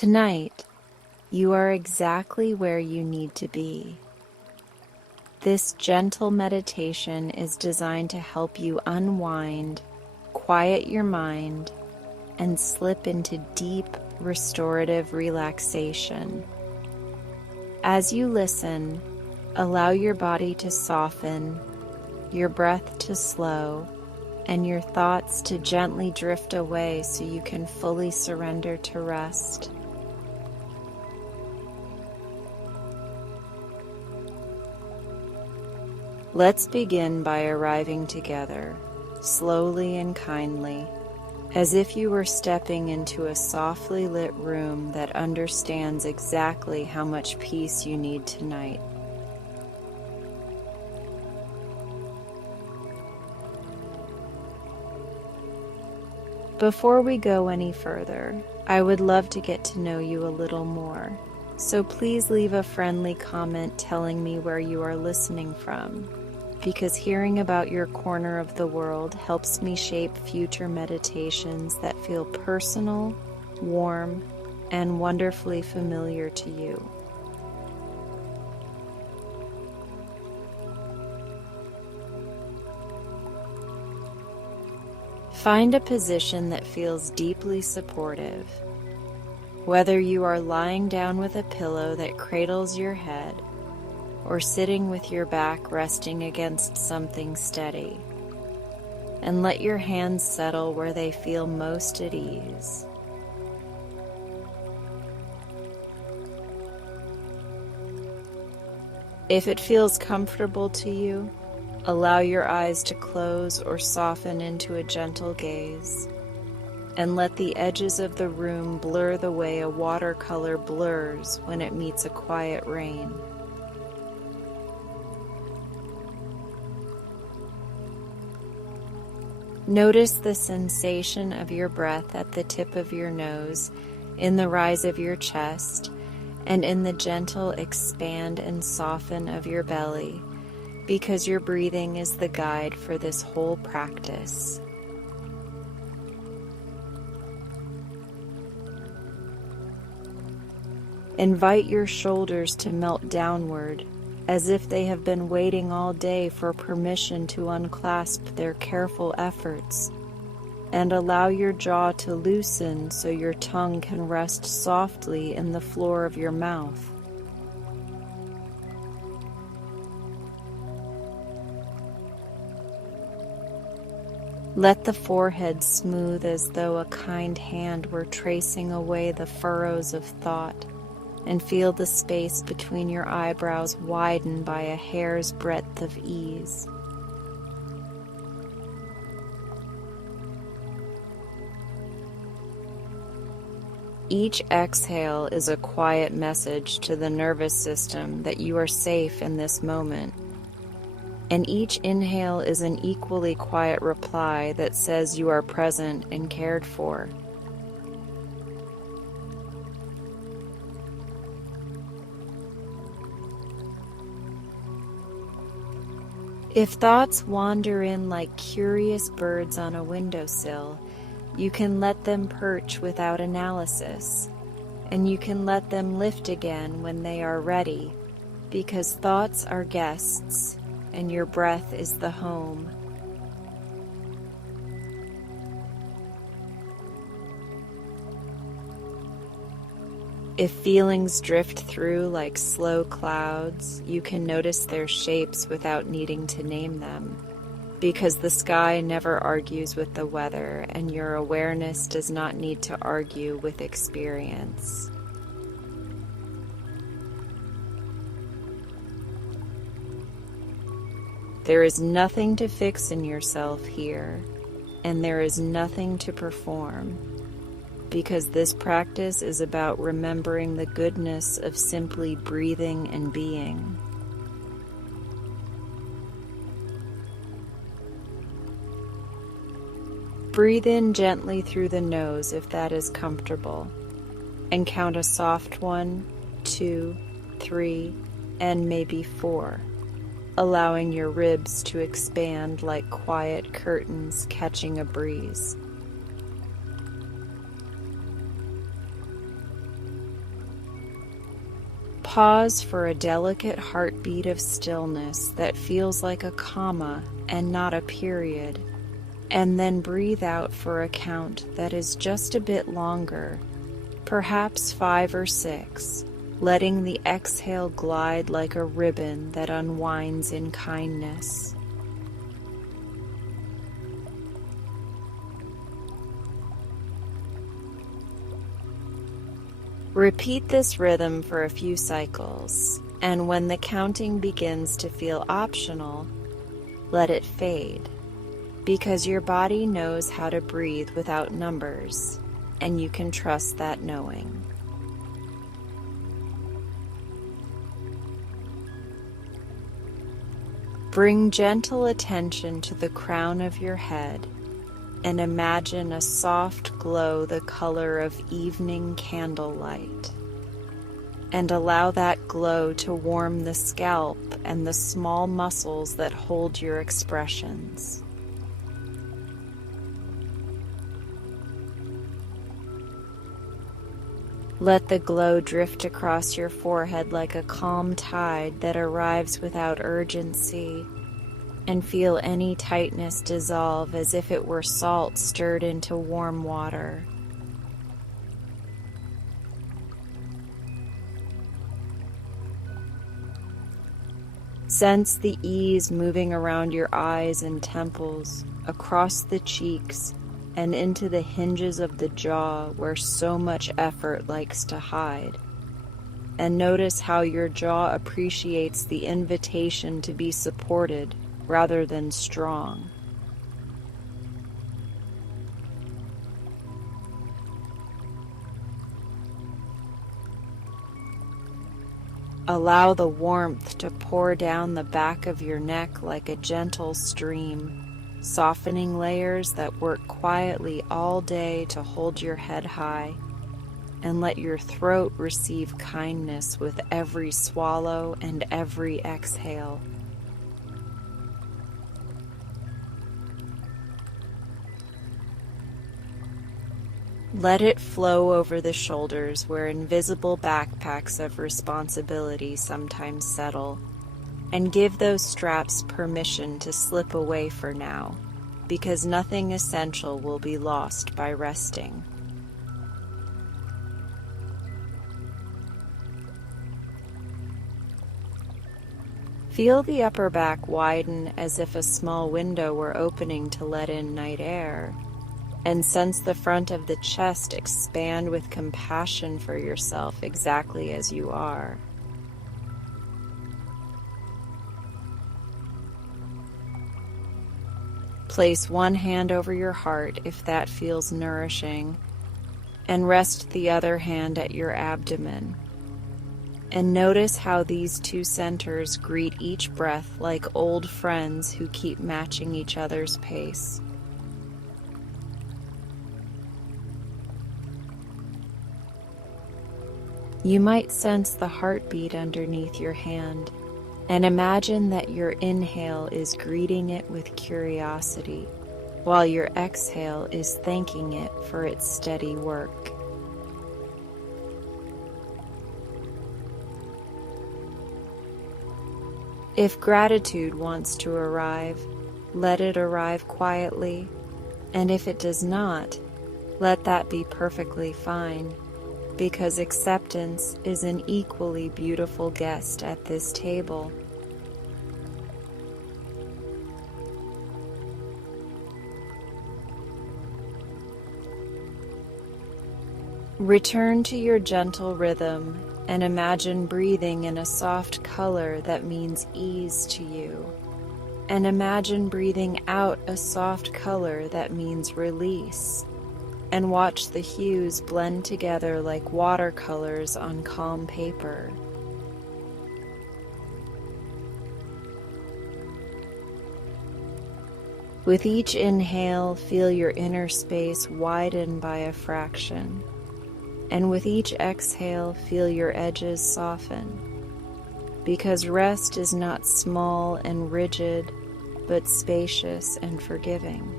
Tonight, you are exactly where you need to be. This gentle meditation is designed to help you unwind, quiet your mind, and slip into deep, restorative relaxation. As you listen, allow your body to soften, your breath to slow, and your thoughts to gently drift away so you can fully surrender to rest. Let's begin by arriving together, slowly and kindly, as if you were stepping into a softly lit room that understands exactly how much peace you need tonight. Before we go any further, I would love to get to know you a little more, so please leave a friendly comment telling me where you are listening from, because hearing about your corner of the world helps me shape future meditations that feel personal, warm, and wonderfully familiar to you. Find a position that feels deeply supportive. Whether you are lying down with a pillow that cradles your head, or sitting with your back resting against something steady, and let your hands settle where they feel most at ease. If it feels comfortable to you, allow your eyes to close or soften into a gentle gaze, and let the edges of the room blur the way a watercolor blurs when it meets a quiet rain. Notice the sensation of your breath at the tip of your nose, in the rise of your chest, and in the gentle expand and soften of your belly, because your breathing is the guide for this whole practice. Invite your shoulders to melt downward, as if they have been waiting all day for permission to unclasp their careful efforts, and allow your jaw to loosen so your tongue can rest softly in the floor of your mouth. Let the forehead smooth as though a kind hand were tracing away the furrows of thought, and feel the space between your eyebrows widen by a hair's breadth of ease. Each exhale is a quiet message to the nervous system that you are safe in this moment, and each inhale is an equally quiet reply that says you are present and cared for. If thoughts wander in like curious birds on a windowsill, you can let them perch without analysis, and you can let them lift again when they are ready, because thoughts are guests, and your breath is the home. If feelings drift through like slow clouds, you can notice their shapes without needing to name them, because the sky never argues with the weather, and your awareness does not need to argue with experience. There is nothing to fix in yourself here, and there is nothing to perform, because this practice is about remembering the goodness of simply breathing and being. Breathe in gently through the nose if that is comfortable, and count a soft 1, 2, 3, and maybe 4, allowing your ribs to expand like quiet curtains catching a breeze. Pause for a delicate heartbeat of stillness that feels like a comma and not a period, and then breathe out for a count that is just a bit longer, perhaps 5 or 6, letting the exhale glide like a ribbon that unwinds in kindness. Repeat this rhythm for a few cycles, and when the counting begins to feel optional, let it fade, because your body knows how to breathe without numbers, and you can trust that knowing. Bring gentle attention to the crown of your head and imagine a soft glow the color of evening candlelight. And allow that glow to warm the scalp and the small muscles that hold your expressions. Let the glow drift across your forehead like a calm tide that arrives without urgency, and feel any tightness dissolve as if it were salt stirred into warm water. Sense the ease moving around your eyes and temples, across the cheeks, and into the hinges of the jaw where so much effort likes to hide. And notice how your jaw appreciates the invitation to be supported rather than strong. Allow the warmth to pour down the back of your neck like a gentle stream, softening layers that work quietly all day to hold your head high, and let your throat receive kindness with every swallow and every exhale. Let it flow over the shoulders where invisible backpacks of responsibility sometimes settle, and give those straps permission to slip away for now, because nothing essential will be lost by resting. Feel the upper back widen as if a small window were opening to let in night air, and sense the front of the chest expand with compassion for yourself exactly as you are. Place one hand over your heart if that feels nourishing, and rest the other hand at your abdomen. And notice how these two centers greet each breath like old friends who keep matching each other's pace. You might sense the heartbeat underneath your hand, and imagine that your inhale is greeting it with curiosity, while your exhale is thanking it for its steady work. If gratitude wants to arrive, let it arrive quietly, and if it does not, let that be perfectly fine, because acceptance is an equally beautiful guest at this table. Return to your gentle rhythm and imagine breathing in a soft color that means ease to you. And imagine breathing out a soft color that means release. And watch the hues blend together like watercolors on calm paper. With each inhale, feel your inner space widen by a fraction. And with each exhale, feel your edges soften. Because rest is not small and rigid, but spacious and forgiving.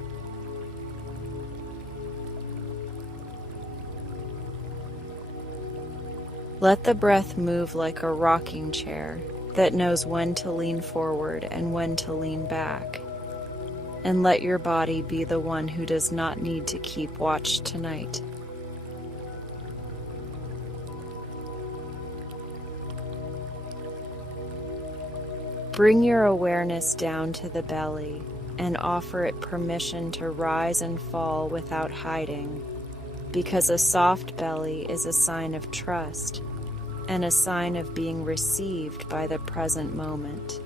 Let the breath move like a rocking chair that knows when to lean forward and when to lean back. And let your body be the one who does not need to keep watch tonight. Bring your awareness down to the belly and offer it permission to rise and fall without hiding, because a soft belly is a sign of trust and a sign of being received by the present moment.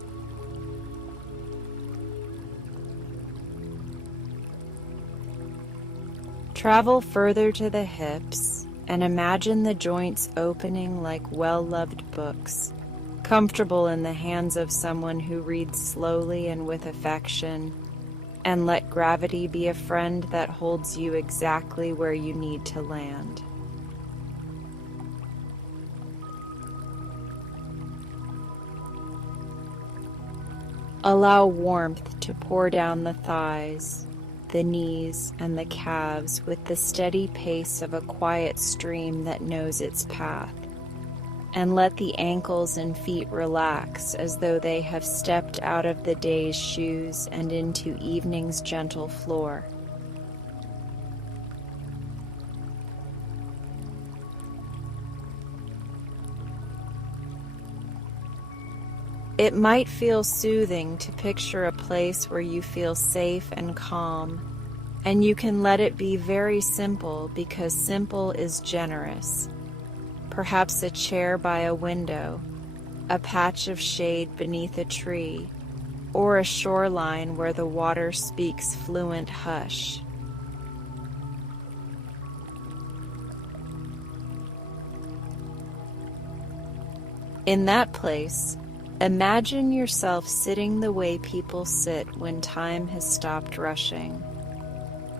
Travel further to the hips and imagine the joints opening like well-loved books, comfortable in the hands of someone who reads slowly and with affection, and let gravity be a friend that holds you exactly where you need to land. Allow warmth to pour down the thighs, the knees, and the calves with the steady pace of a quiet stream that knows its path. And let the ankles and feet relax as though they have stepped out of the day's shoes and into evening's gentle floor. It might feel soothing to picture a place where you feel safe and calm, and you can let it be very simple because simple is generous. Perhaps a chair by a window, a patch of shade beneath a tree, or a shoreline where the water speaks fluent hush. In that place, imagine yourself sitting the way people sit when time has stopped rushing,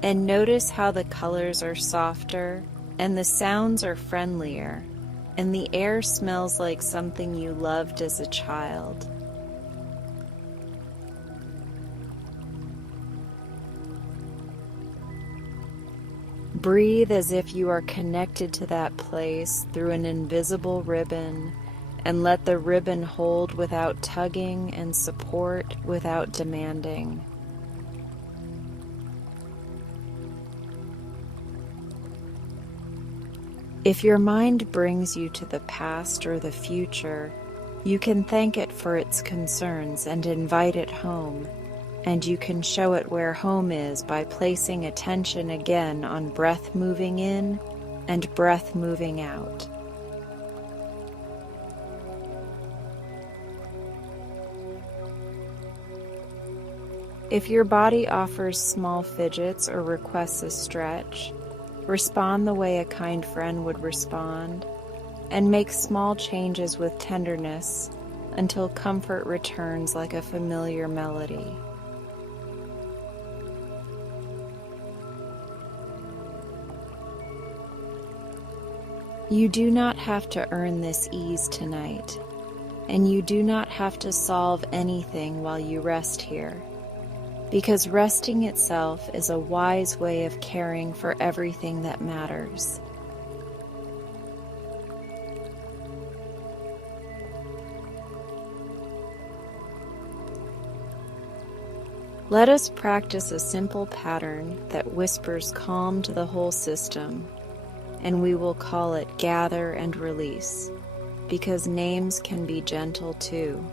and notice how the colors are softer and the sounds are friendlier, and the air smells like something you loved as a child. Breathe as if you are connected to that place through an invisible ribbon, and let the ribbon hold without tugging and support without demanding. If your mind brings you to the past or the future, you can thank it for its concerns and invite it home, and you can show it where home is by placing attention again on breath moving in and breath moving out. If your body offers small fidgets or requests a stretch, respond the way a kind friend would respond, and make small changes with tenderness until comfort returns like a familiar melody. You do not have to earn this ease tonight, and you do not have to solve anything while you rest here, because resting itself is a wise way of caring for everything that matters. Let us practice a simple pattern that whispers calm to the whole system, and we will call it gather and release, because names can be gentle too.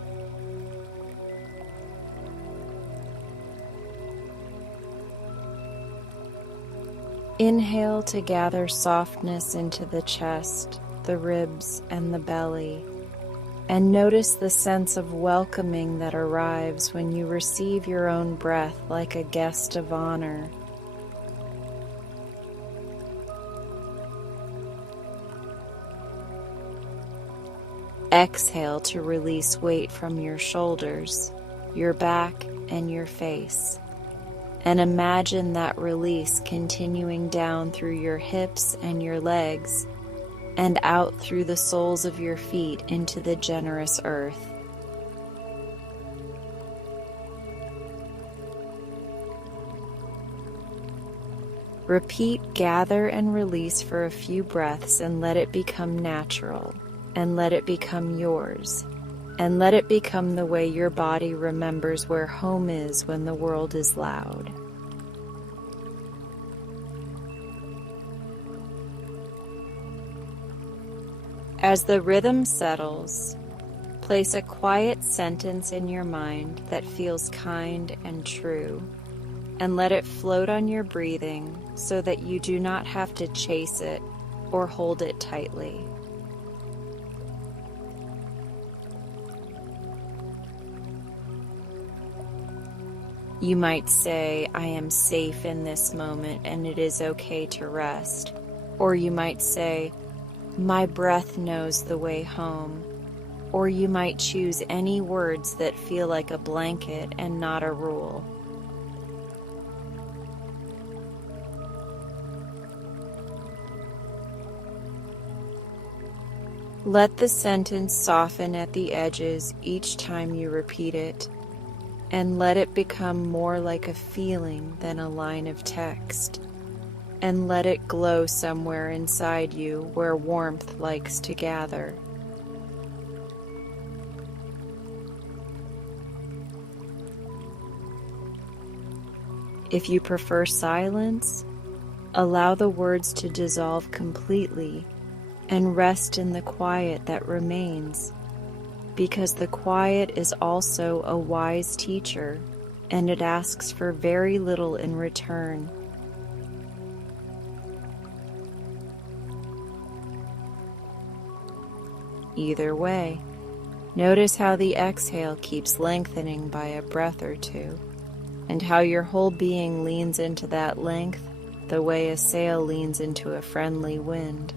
Inhale to gather softness into the chest, the ribs, and the belly, and notice the sense of welcoming that arrives when you receive your own breath like a guest of honor. Exhale to release weight from your shoulders, your back, and your face. And imagine that release continuing down through your hips and your legs, and out through the soles of your feet into the generous earth. Repeat gather and release for a few breaths and let it become natural, and let it become yours, and let it become the way your body remembers where home is when the world is loud. As the rhythm settles, place a quiet sentence in your mind that feels kind and true, and let it float on your breathing so that you do not have to chase it or hold it tightly. You might say, "I am safe in this moment and it is okay to rest." Or you might say, "My breath knows the way home." Or you might choose any words that feel like a blanket and not a rule. Let the sentence soften at the edges each time you repeat it, and let it become more like a feeling than a line of text, and let it glow somewhere inside you where warmth likes to gather. If you prefer silence, allow the words to dissolve completely and rest in the quiet that remains, because the quiet is also a wise teacher and it asks for very little in return. Either way, notice how the exhale keeps lengthening by a breath or two, and how your whole being leans into that length the way a sail leans into a friendly wind.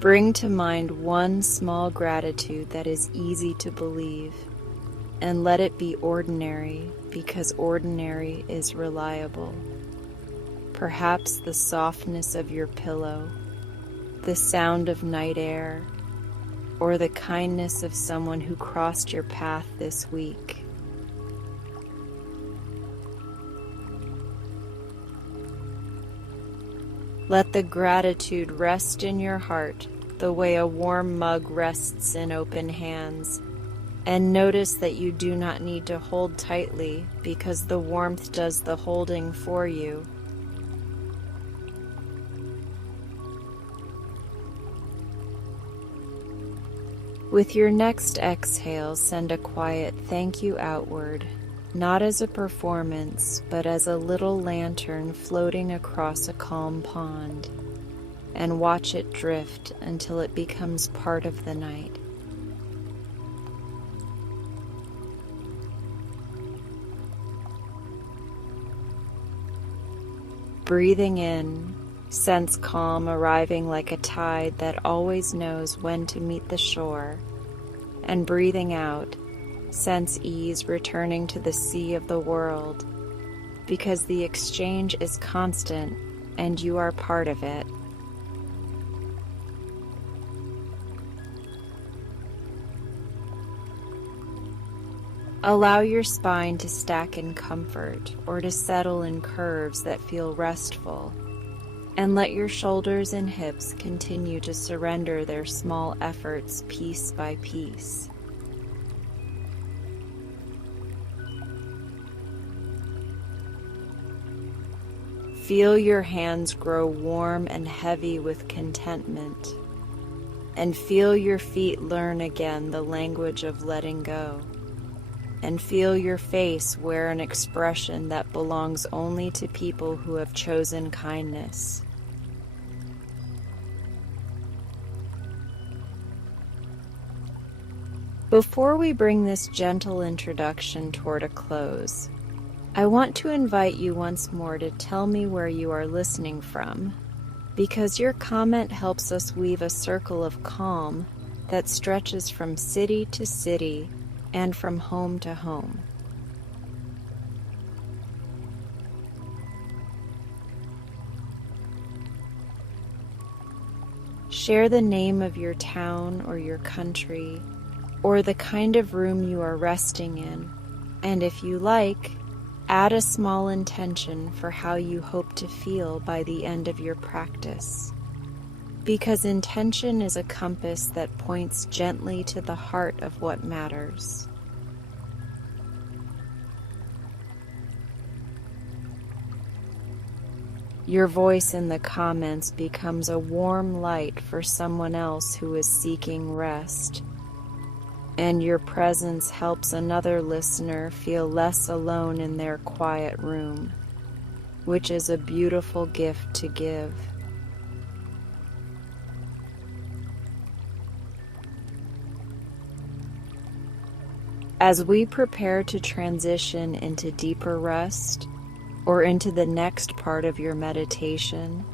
Bring to mind one small gratitude that is easy to believe, and let it be ordinary, because ordinary is reliable. Perhaps the softness of your pillow, the sound of night air, or the kindness of someone who crossed your path this week. Let the gratitude rest in your heart the way a warm mug rests in open hands, and notice that you do not need to hold tightly because the warmth does the holding for you. With your next exhale, send a quiet thank you outward, not as a performance, but as a little lantern floating across a calm pond, and watch it drift until it becomes part of the night. Breathing in, sense calm arriving like a tide that always knows when to meet the shore, and breathing out, sense ease returning to the sea of the world, because the exchange is constant and you are part of it. Allow your spine to stack in comfort or to settle in curves that feel restful, and let your shoulders and hips continue to surrender their small efforts piece by piece. Feel your hands grow warm and heavy with contentment, and feel your feet learn again the language of letting go, and feel your face wear an expression that belongs only to people who have chosen kindness. Before we bring this gentle introduction toward a close, I want to invite you once more to tell me where you are listening from, because your comment helps us weave a circle of calm that stretches from city to city and from home to home. Share the name of your town or your country, or the kind of room you are resting in, and if you like, Add a small intention for how you hope to feel by the end of your practice, because intention is a compass that points gently to the heart of what matters. Your voice in the comments becomes a warm light for someone else who is seeking rest, and your presence helps another listener feel less alone in their quiet room, which is a beautiful gift to give. As we prepare to transition into deeper rest, or into the next part of your meditation,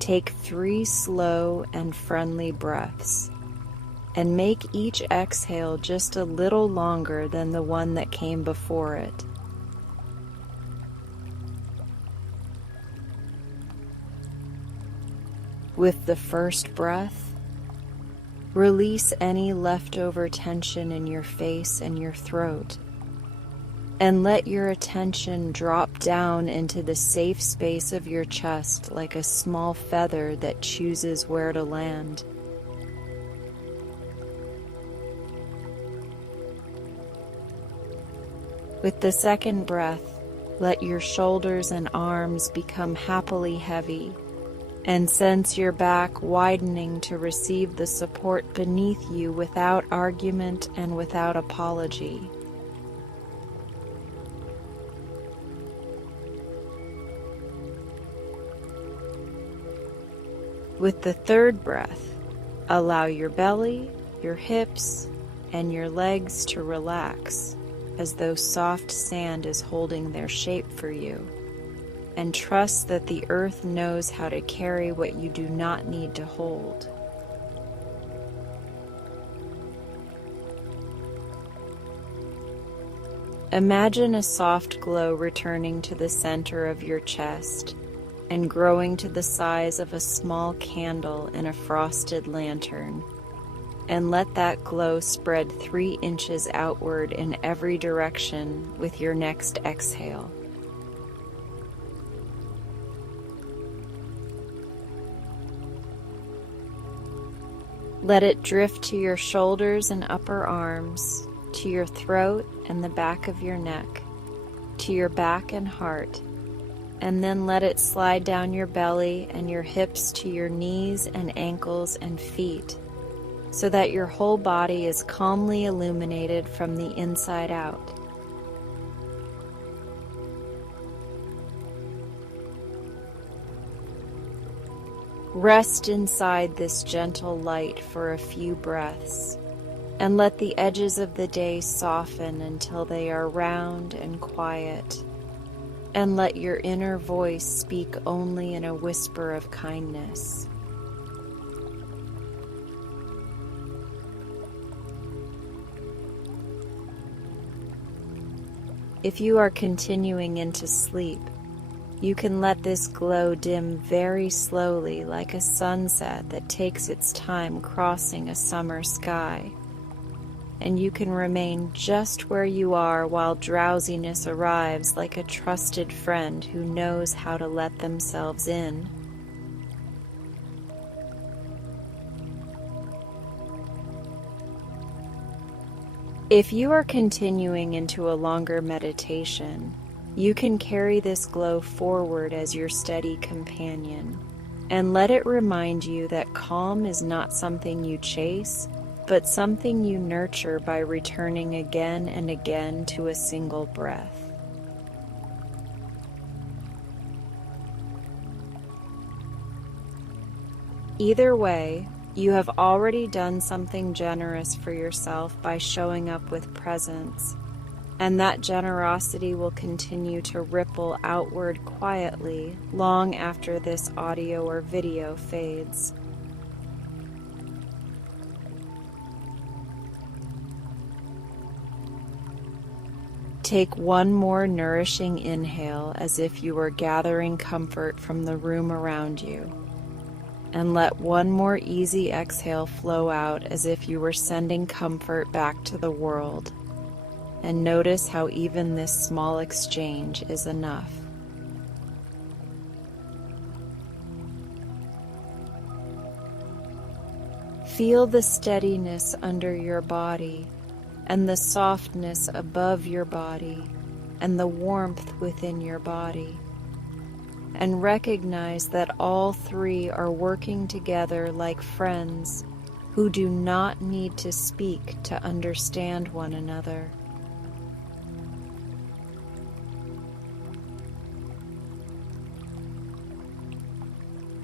take 3 slow and friendly breaths, and make each exhale just a little longer than the one that came before it. With the first breath, release any leftover tension in your face and your throat, and let your attention drop down into the safe space of your chest like a small feather that chooses where to land. With the second breath, let your shoulders and arms become happily heavy, and sense your back widening to receive the support beneath you without argument and without apology. With the third breath, allow your belly, your hips, and your legs to relax as though soft sand is holding their shape for you, and trust that the earth knows how to carry what you do not need to hold. Imagine a soft glow returning to the center of your chest and growing to the size of a small candle in a frosted lantern, and let that glow spread 3 inches outward in every direction with your next exhale. Let it drift to your shoulders and upper arms, to your throat and the back of your neck, to your back and heart, and then let it slide down your belly and your hips to your knees and ankles and feet, so that your whole body is calmly illuminated from the inside out. Rest inside this gentle light for a few breaths, and let the edges of the day soften until they are round and quiet, and let your inner voice speak only in a whisper of kindness. If you are continuing into sleep, you can let this glow dim very slowly, like a sunset that takes its time crossing a summer sky. And you can remain just where you are while drowsiness arrives, like a trusted friend who knows how to let themselves in. If you are continuing into a longer meditation, you can carry this glow forward as your steady companion, and let it remind you that calm is not something you chase, but something you nurture by returning again and again to a single breath. Either way, you have already done something generous for yourself by showing up with presence, and that generosity will continue to ripple outward quietly long after this audio or video fades. Take one more nourishing inhale as if you were gathering comfort from the room around you, and let one more easy exhale flow out as if you were sending comfort back to the world. and notice how even this small exchange is enough. Feel the steadiness under your body, and the softness above your body, and the warmth within your body. And recognize that all three are working together like friends who do not need to speak to understand one another.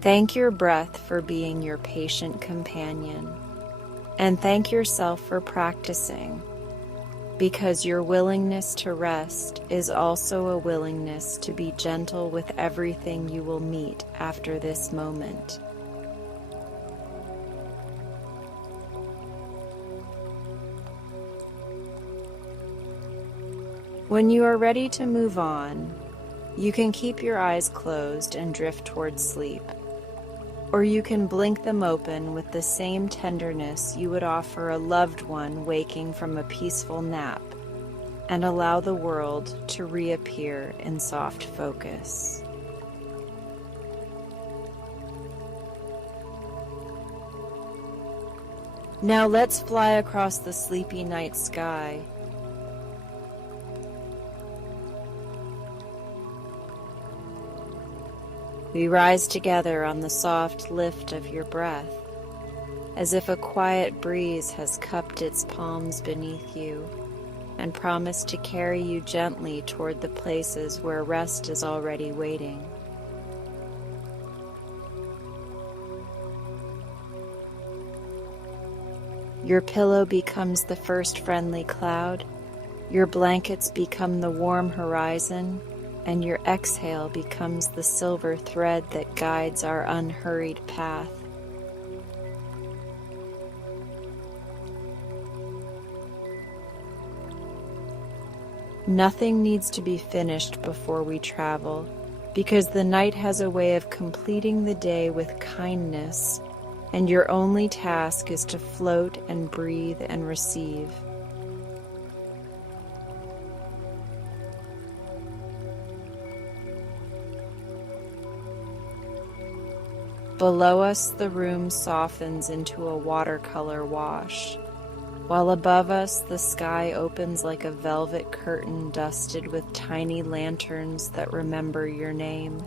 Thank your breath for being your patient companion, and thank yourself for practicing, because your willingness to rest is also a willingness to be gentle with everything you will meet after this moment. When you are ready to move on, you can keep your eyes closed and drift towards sleep, or you can blink them open with the same tenderness you would offer a loved one waking from a peaceful nap, and allow the world to reappear in soft focus. Now let's fly across the sleepy night sky. We rise together on the soft lift of your breath, as if a quiet breeze has cupped its palms beneath you and promised to carry you gently toward the places where rest is already waiting. Your pillow becomes the first friendly cloud, your blankets become the warm horizon, and your exhale becomes the silver thread that guides our unhurried path. Nothing needs to be finished before we travel, because the night has a way of completing the day with kindness, and your only task is to float and breathe and receive. Below us, the room softens into a watercolor wash, while above us, the sky opens like a velvet curtain dusted with tiny lanterns that remember your name.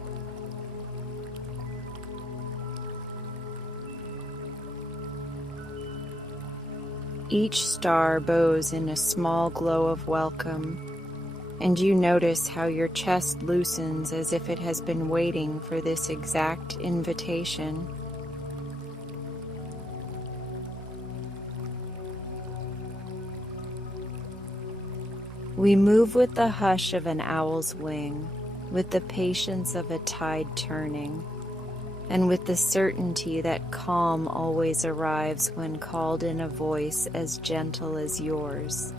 Each star bows in a small glow of welcome, and you notice how your chest loosens as if it has been waiting for this exact invitation. We move with the hush of an owl's wing, with the patience of a tide turning, and with the certainty that calm always arrives when called in a voice as gentle as yours.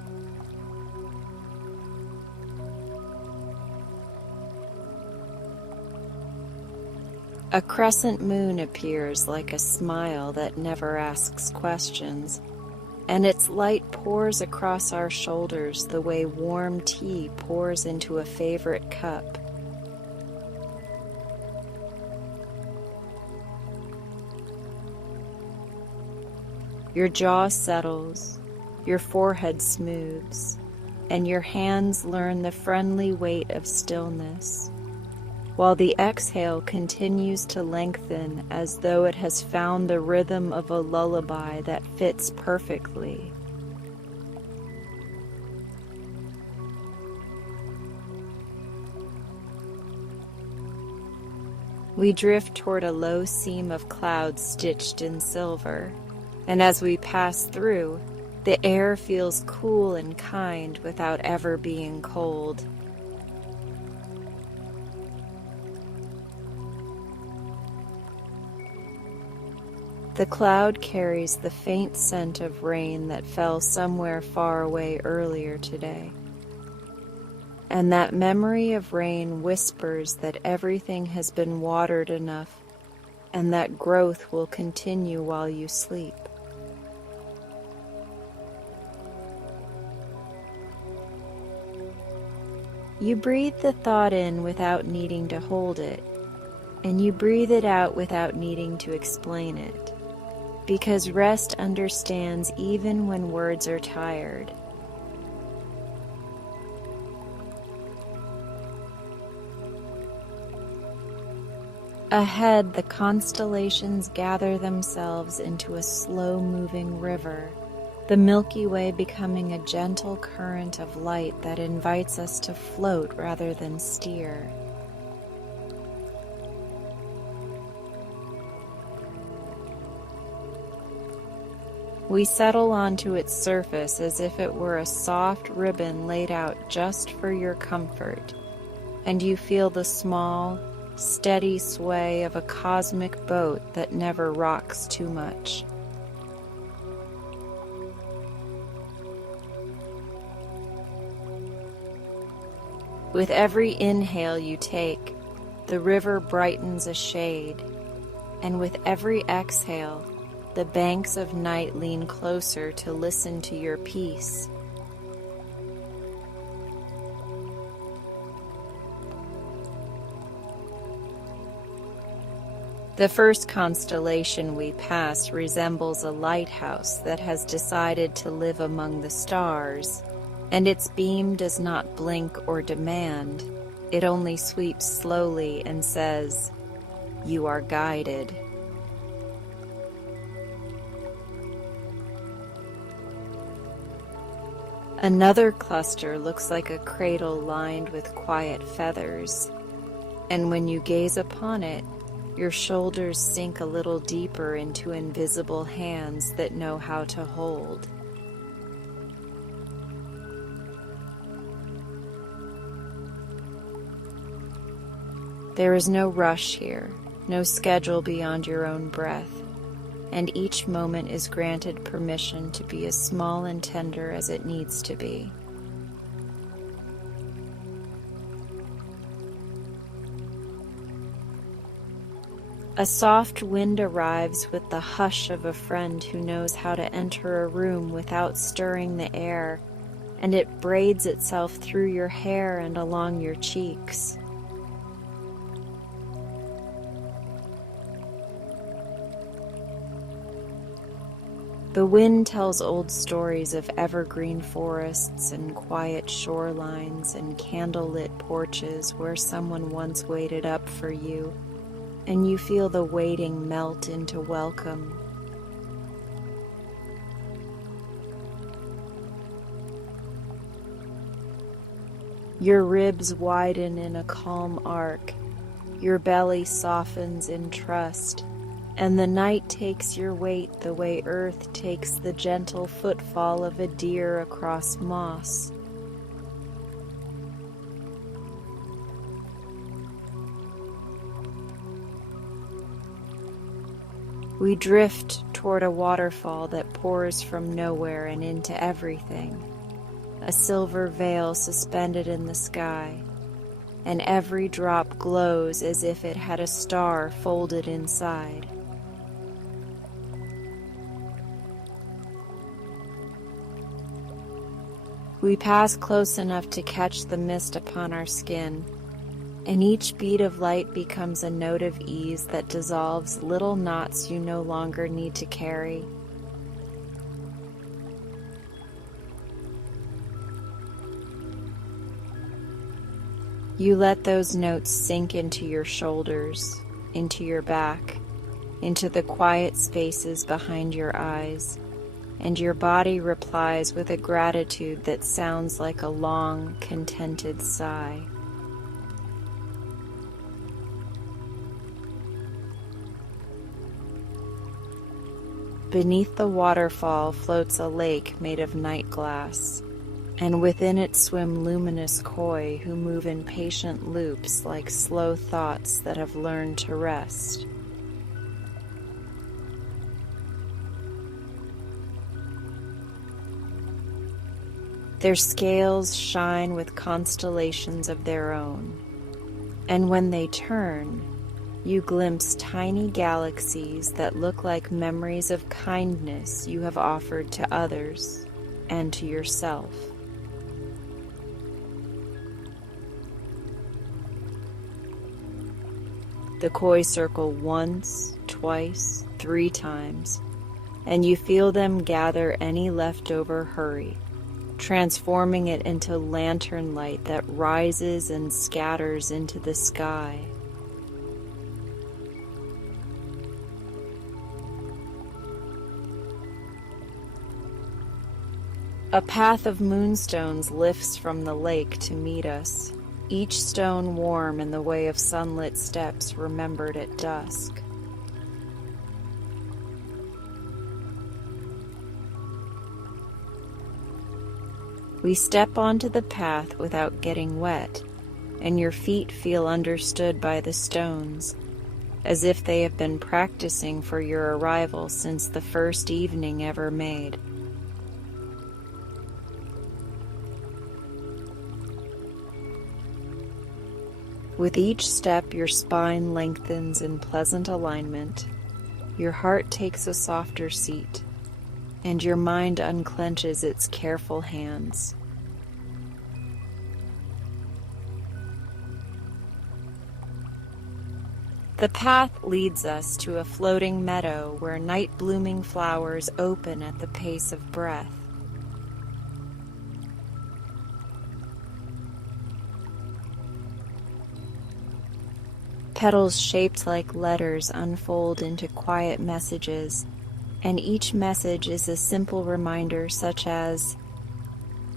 A crescent moon appears like a smile that never asks questions, and its light pours across our shoulders the way warm tea pours into a favorite cup. Your jaw settles, your forehead smooths, and your hands learn the friendly weight of stillness, while the exhale continues to lengthen as though it has found the rhythm of a lullaby that fits perfectly. We drift toward a low seam of clouds stitched in silver, and as we pass through, the air feels cool and kind without ever being cold. The cloud carries the faint scent of rain that fell somewhere far away earlier today. And that memory of rain whispers that everything has been watered enough and that growth will continue while you sleep. You breathe the thought in without needing to hold it, and you breathe it out without needing to explain it, because rest understands even when words are tired. Ahead, the constellations gather themselves into a slow-moving river, the Milky Way becoming a gentle current of light that invites us to float rather than steer. We settle onto its surface as if it were a soft ribbon laid out just for your comfort, and you feel the small, steady sway of a cosmic boat that never rocks too much. With every inhale you take, the river brightens a shade, and with every exhale, the banks of night lean closer to listen to your peace. The first constellation we pass resembles a lighthouse that has decided to live among the stars, and its beam does not blink or demand. It only sweeps slowly and says, "You are guided." Another cluster looks like a cradle lined with quiet feathers, and when you gaze upon it, your shoulders sink a little deeper into invisible hands that know how to hold. There is no rush here, no schedule beyond your own breath, and each moment is granted permission to be as small and tender as it needs to be. A soft wind arrives with the hush of a friend who knows how to enter a room without stirring the air, and it braids itself through your hair and along your cheeks. The wind tells old stories of evergreen forests and quiet shorelines and candlelit porches where someone once waited up for you, and you feel the waiting melt into welcome. Your ribs widen in a calm arc, your belly softens in trust, and the night takes your weight the way earth takes the gentle footfall of a deer across moss. We drift toward a waterfall that pours from nowhere and into everything, a silver veil suspended in the sky, and every drop glows as if it had a star folded inside. We pass close enough to catch the mist upon our skin, and each bead of light becomes a note of ease that dissolves little knots you no longer need to carry. You let those notes sink into your shoulders, into your back, into the quiet spaces behind your eyes, and your body replies with a gratitude that sounds like a long, contented sigh. Beneath the waterfall floats a lake made of night glass, and within it swim luminous koi who move in patient loops like slow thoughts that have learned to rest. Their scales shine with constellations of their own, and when they turn, you glimpse tiny galaxies that look like memories of kindness you have offered to others and to yourself. The koi circle once, twice, 3 times, and you feel them gather any leftover hurry, transforming it into lantern light that rises and scatters into the sky. A path of moonstones lifts from the lake to meet us, each stone warm in the way of sunlit steps remembered at dusk. We step onto the path without getting wet, and your feet feel understood by the stones, as if they have been practicing for your arrival since the first evening ever made. With each step, your spine lengthens in pleasant alignment, your heart takes a softer seat, and your mind unclenches its careful hands. The path leads us to a floating meadow where night-blooming flowers open at the pace of breath. Petals shaped like letters unfold into quiet messages, and each message is a simple reminder such as,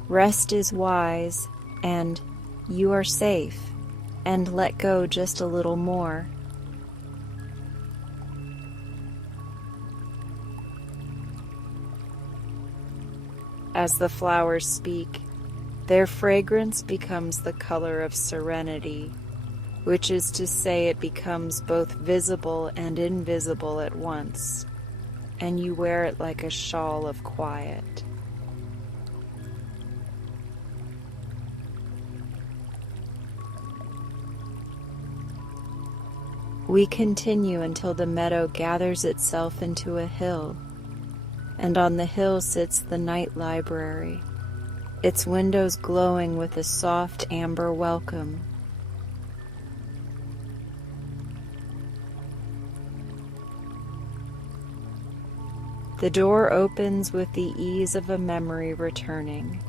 "Rest is wise," and "You are safe," and "Let go just a little more." As the flowers speak, their fragrance becomes the color of serenity, which is to say it becomes both visible and invisible at once, and you wear it like a shawl of quiet. We continue until the meadow gathers itself into a hill, and on the hill sits the night library, its windows glowing with a soft amber welcome. The door opens with the ease of a memory returning,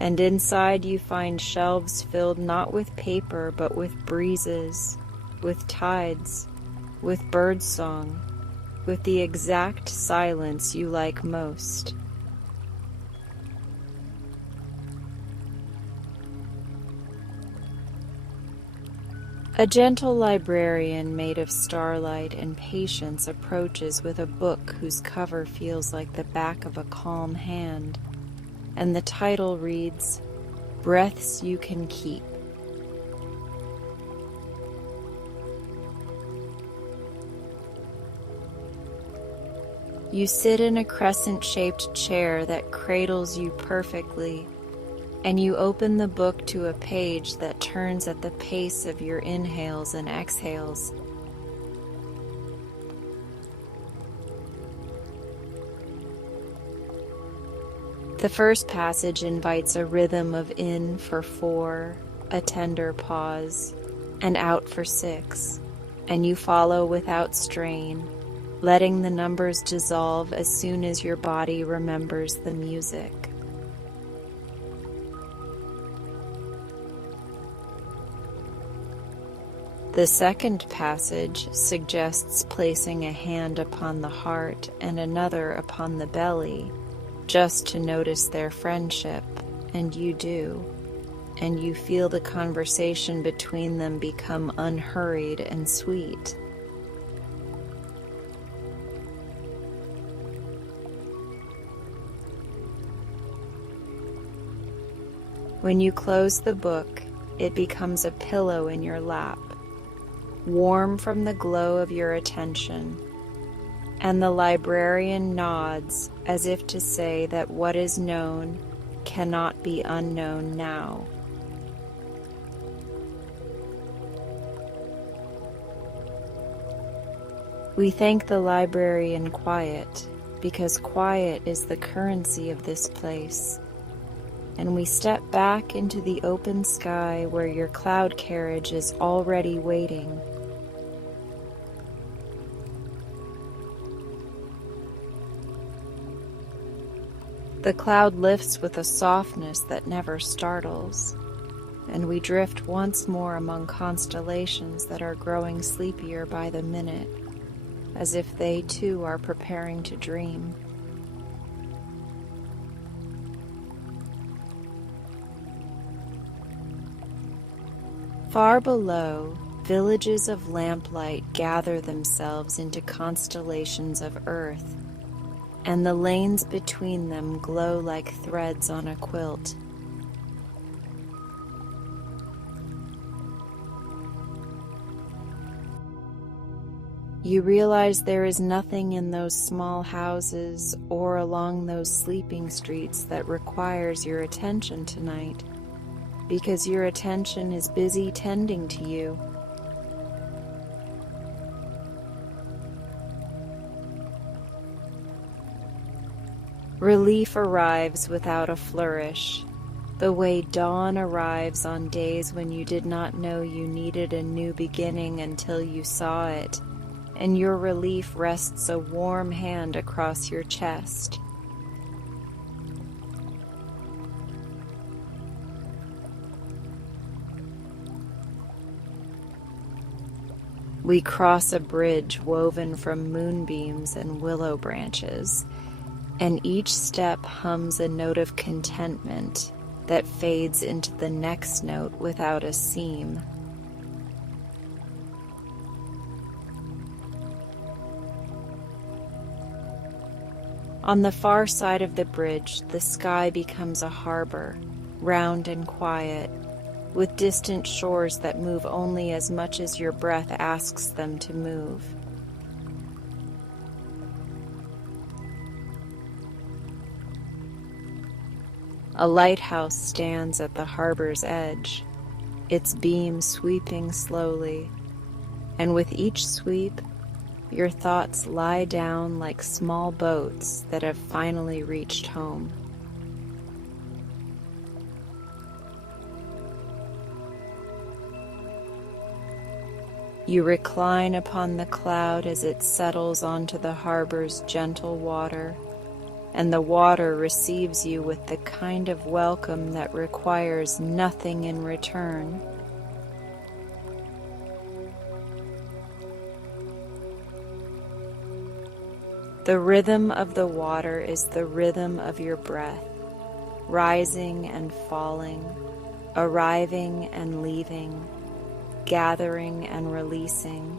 and inside you find shelves filled not with paper but with breezes, with tides, with birdsong, with the exact silence you like most. A gentle librarian made of starlight and patience approaches with a book whose cover feels like the back of a calm hand, and the title reads, "Breaths You Can Keep." You sit in a crescent-shaped chair that cradles you perfectly, and you open the book to a page that turns at the pace of your inhales and exhales. The first passage invites a rhythm of in for 4, a tender pause, and out for 6, and you follow without strain, letting the numbers dissolve as soon as your body remembers the music. The second passage suggests placing a hand upon the heart and another upon the belly, just to notice their friendship, and you do, and you feel the conversation between them become unhurried and sweet. When you close the book, it becomes a pillow in your lap, warm from the glow of your attention, and the librarian nods as if to say that what is known cannot be unknown now. We thank the librarian quiet, because quiet is the currency of this place, and we step back into the open sky where your cloud carriage is already waiting. The cloud lifts with a softness that never startles, and we drift once more among constellations that are growing sleepier by the minute, as if they too are preparing to dream. Far below, villages of lamplight gather themselves into constellations of earth, and the lanes between them glow like threads on a quilt. You realize there is nothing in those small houses or along those sleeping streets that requires your attention tonight, because your attention is busy tending to you. Relief arrives without a flourish, the way dawn arrives on days when you did not know you needed a new beginning until you saw it, and your relief rests a warm hand across your chest. We cross a bridge woven from moonbeams and willow branches, and each step hums a note of contentment that fades into the next note without a seam. On the far side of the bridge, the sky becomes a harbor, round and quiet, with distant shores that move only as much as your breath asks them to move. A lighthouse stands at the harbor's edge, its beam sweeping slowly, and with each sweep, your thoughts lie down like small boats that have finally reached home. You recline upon the cloud as it settles onto the harbor's gentle water, and the water receives you with the kind of welcome that requires nothing in return. The rhythm of the water is the rhythm of your breath, rising and falling, arriving and leaving, gathering and releasing,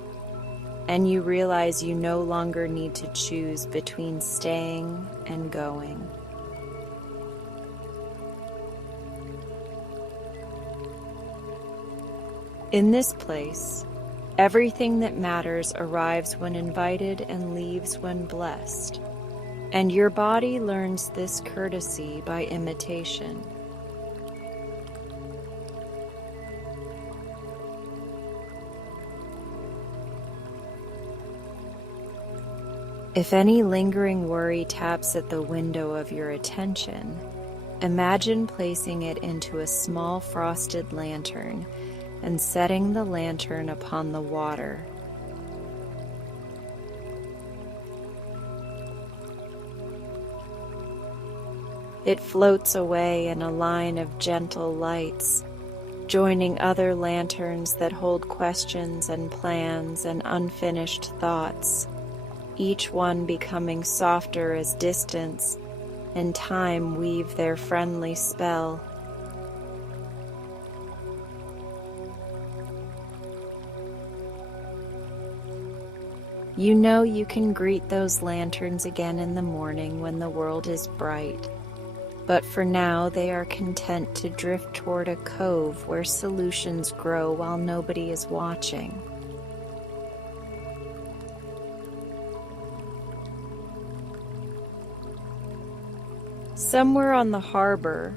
and you realize you no longer need to choose between staying and going. In this place, everything that matters arrives when invited and leaves when blessed, and your body learns this courtesy by imitation. If any lingering worry taps at the window of your attention, imagine placing it into a small frosted lantern and setting the lantern upon the water. It floats away in a line of gentle lights, joining other lanterns that hold questions and plans and unfinished thoughts, each one becoming softer as distance and time weave their friendly spell. You know you can greet those lanterns again in the morning when the world is bright, but for now they are content to drift toward a cove where solutions grow while nobody is watching. Somewhere on the harbor,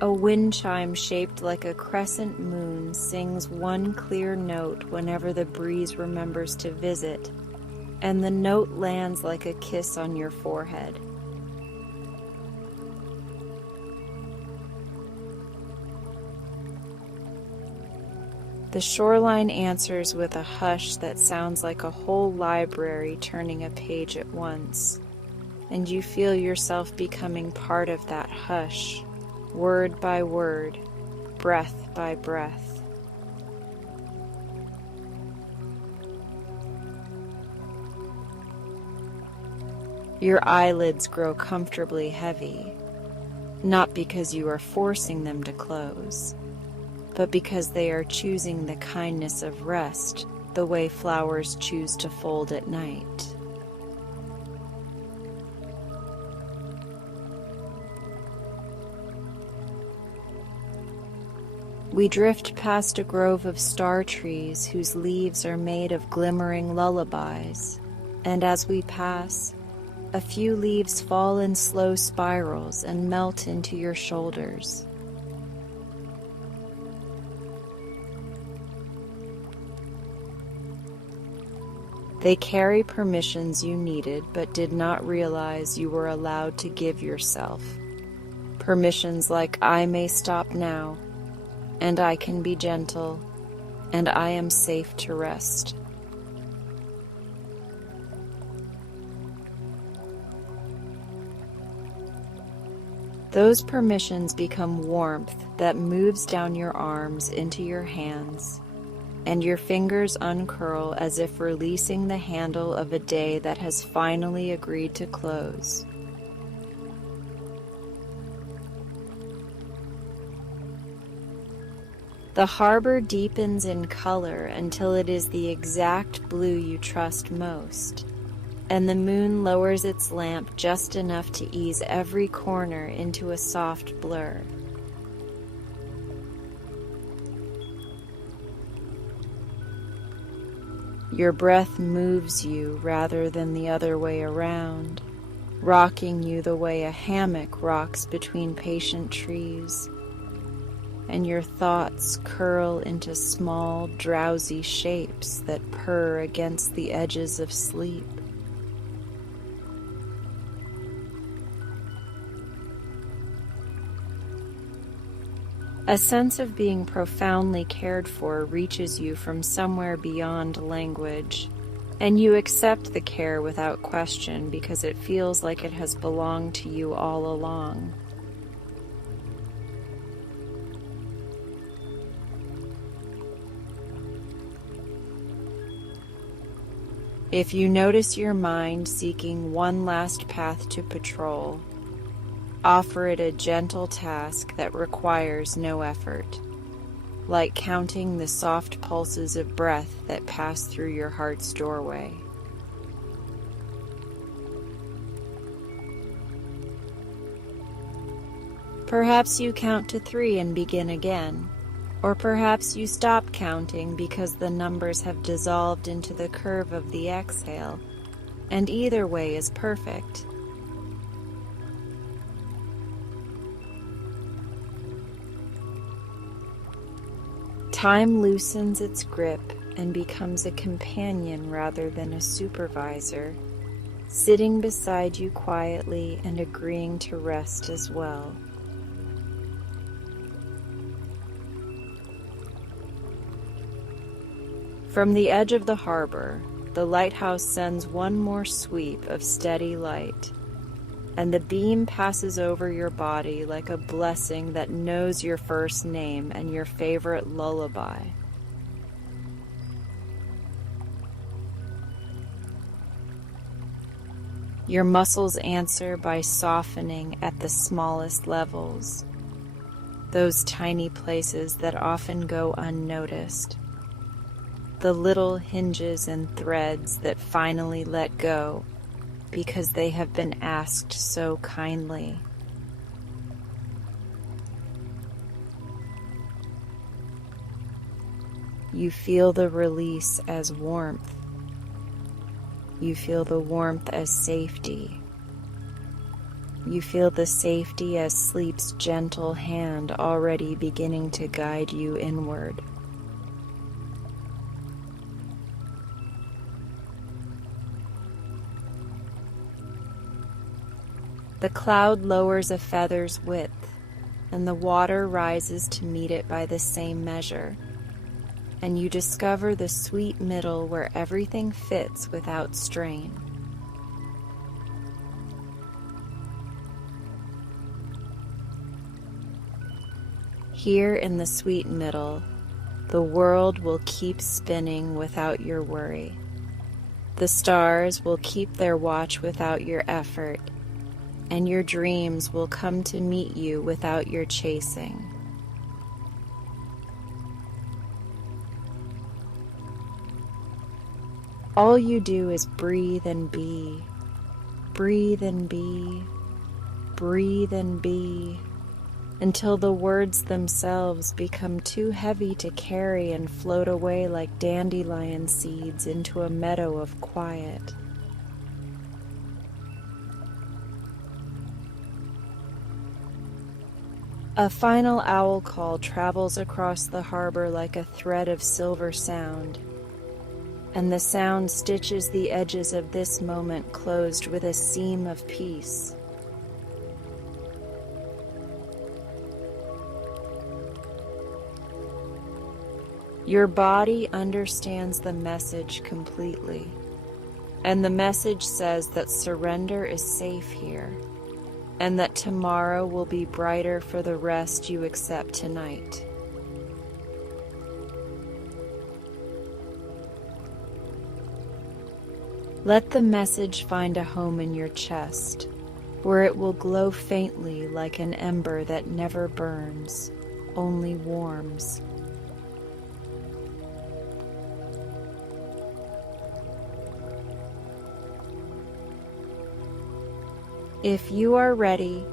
a wind chime shaped like a crescent moon sings one clear note whenever the breeze remembers to visit, and the note lands like a kiss on your forehead. The shoreline answers with a hush that sounds like a whole library turning a page at once. and you feel yourself becoming part of that hush, word by word, breath by breath. Your eyelids grow comfortably heavy, not because you are forcing them to close, but because they are choosing the kindness of rest the way flowers choose to fold at night. We drift past a grove of star trees whose leaves are made of glimmering lullabies, and as we pass, a few leaves fall in slow spirals and melt into your shoulders. They carry permissions you needed but did not realize you were allowed to give yourself. Permissions like I may stop now, and I can be gentle, and I am safe to rest. Those permissions become warmth that moves down your arms into your hands, and your fingers uncurl as if releasing the handle of a day that has finally agreed to close. The harbor deepens in color until it is the exact blue you trust most, and the moon lowers its lamp just enough to ease every corner into a soft blur. Your breath moves you rather than the other way around, rocking you the way a hammock rocks between patient trees, and your thoughts curl into small, drowsy shapes that purr against the edges of sleep. A sense of being profoundly cared for reaches you from somewhere beyond language, and you accept the care without question because it feels like it has belonged to you all along. If you notice your mind seeking one last path to patrol, offer it a gentle task that requires no effort, like counting the soft pulses of breath that pass through your heart's doorway. Perhaps you count to 3 and begin again, or perhaps you stop counting because the numbers have dissolved into the curve of the exhale, and either way is perfect. Time loosens its grip and becomes a companion rather than a supervisor, sitting beside you quietly and agreeing to rest as well. From the edge of the harbor, the lighthouse sends one more sweep of steady light, and the beam passes over your body like a blessing that knows your first name and your favorite lullaby. Your muscles answer by softening at the smallest levels, those tiny places that often go unnoticed, the little hinges and threads that finally let go because they have been asked so kindly. You feel the release as warmth. You feel the warmth as safety. You feel the safety as sleep's gentle hand already beginning to guide you inward. The cloud lowers a feather's width, and the water rises to meet it by the same measure, and you discover the sweet middle where everything fits without strain. Here in the sweet middle, the world will keep spinning without your worry. The stars will keep their watch without your effort, and your dreams will come to meet you without your chasing. All you do is breathe and be, breathe and be, breathe and be, until the words themselves become too heavy to carry and float away like dandelion seeds into a meadow of quiet. A final owl call travels across the harbor like a thread of silver sound, and the sound stitches the edges of this moment closed with a seam of peace. Your body understands the message completely, and the message says that surrender is safe here, and that tomorrow will be brighter for the rest you accept tonight. Let the message find a home in your chest, where it will glow faintly like an ember that never burns, only warms. If you are ready,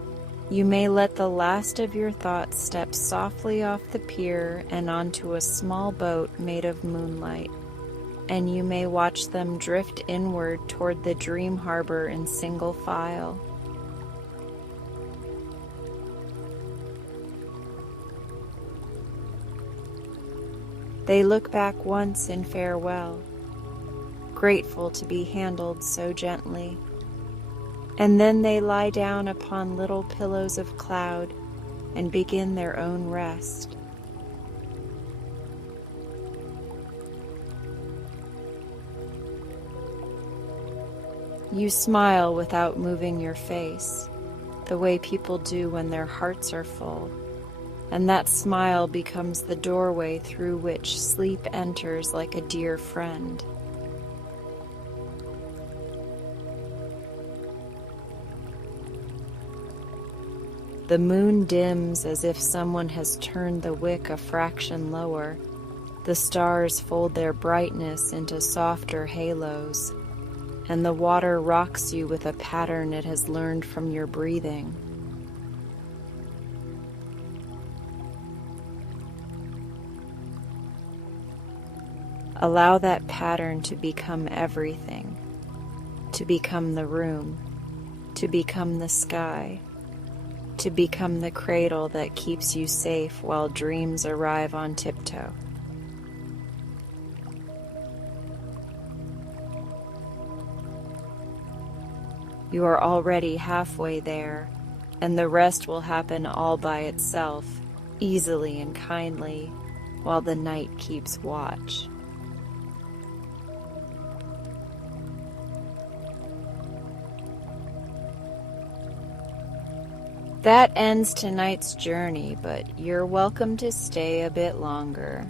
you may let the last of your thoughts step softly off the pier and onto a small boat made of moonlight, and you may watch them drift inward toward the dream harbor in single file. They look back once in farewell, grateful to be handled so gently. And then they lie down upon little pillows of cloud and begin their own rest. You smile without moving your face, the way people do when their hearts are full, and that smile becomes the doorway through which sleep enters like a dear friend. The moon dims as if someone has turned the wick a fraction lower. The stars fold their brightness into softer halos, and the water rocks you with a pattern it has learned from your breathing. Allow that pattern to become everything, to become the room, to become the sky, to become the cradle that keeps you safe while dreams arrive on tiptoe. You are already halfway there, and the rest will happen all by itself, easily and kindly, while the night keeps watch. That ends tonight's journey, but you're welcome to stay a bit longer.